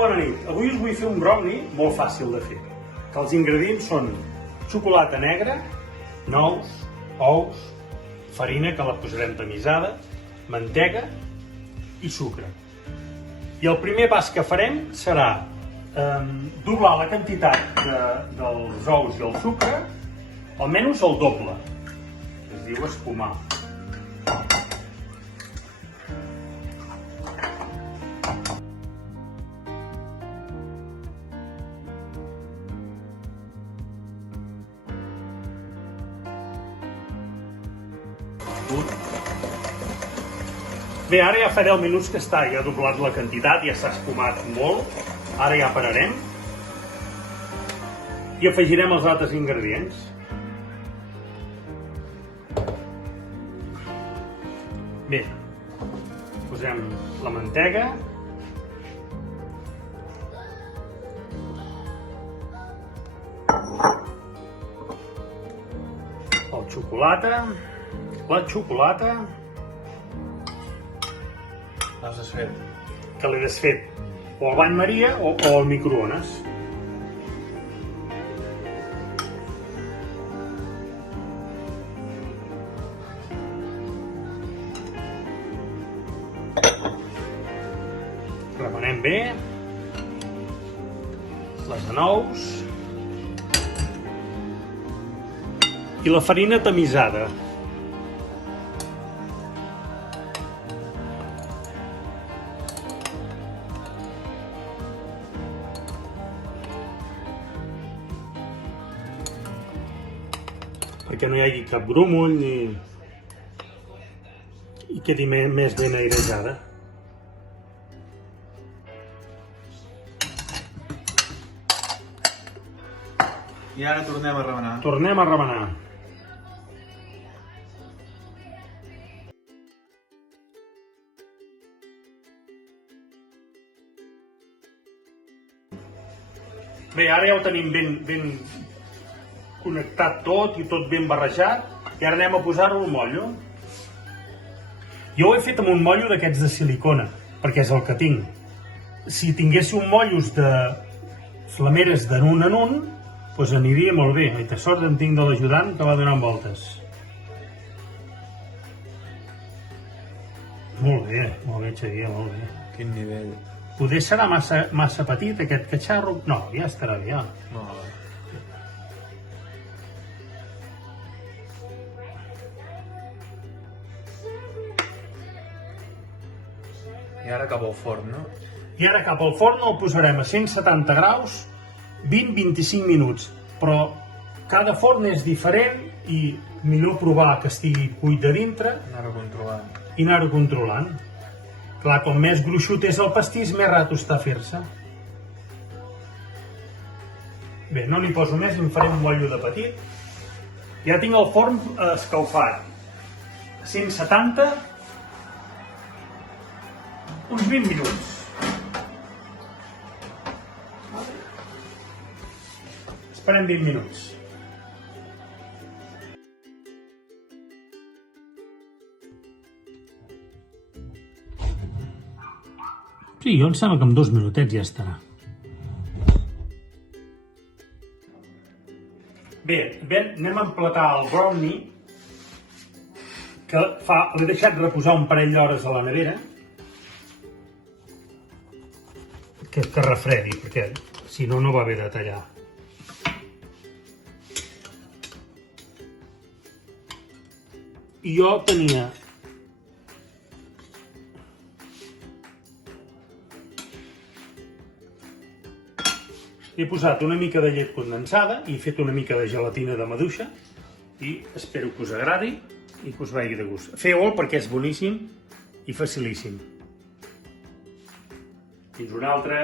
bona nit. Avui us vull fer un brownie molt fàcil de fer. Que els ingredients són xocolata negra, nous, ous, farina que la posarem tamisada, mantega i sucre. I el primer pas que farem serà doblar la quantitat dels ous i el sucre, almenys el doble, que es diu espumar. Bé, ara ja fa 10 minuts que està, ja ha doblat la quantitat, ja s'ha espumat molt. Ara ja pararem i afegirem els altres ingredients. Bé, posem la mantega, la xocolata, L'has desfet? que l'he desfet o al bany maria o al microones. Remenem bé les de nous i la farina tamisada. Perquè no hi hagi cap grúmol i quedi més ben airejada. I ara tornem a remenar. Tornem a remenar. Bé, ara ja ho tenim ben connectat tot i tot ben barrejat i ara anem a posar-ho al mollo. Jo ho he fet amb un mollo d'aquests de silicona perquè és el que tinc. Si tinguéssiu mollos de flameres de nun en un, doncs aniria molt bé. I de sort en tinc de l'ajudant que va donant voltes. Molt bé, Xavier, molt bé. Quin nivell. Poder serà massa petit aquest catxarro? No, ja estarà bé, ja. No. I ara cap al forn, no? I ara cap al forn el posarem a 170 graus 20-25 minuts. Però cada forn és diferent i millor provar que estigui cuit de dintre Anar-ho controlant. i anar-ho controlant. Clar, com més gruixut és el pastís, més rato està a fer-se. Bé, no n'hi poso més, en faré un mollo de petit. Ja tinc el forn escalfat. 170, uns 20 minuts. Esperem 20 minuts. Sí, jo em sembla que en 2 minutets ja estarà. Bé, anem a emplatar el brownie, que l'he deixat reposar un parell d'hores a la nevera, que refredi, perquè si no, no va bé de tallar. I jo tenia he posat una mica de llet condensada i he fet una mica de gelatina de maduixa i espero que us agradi i que us vagi de gust. Feu-ho perquè és boníssim i facilíssim. Fins una altra.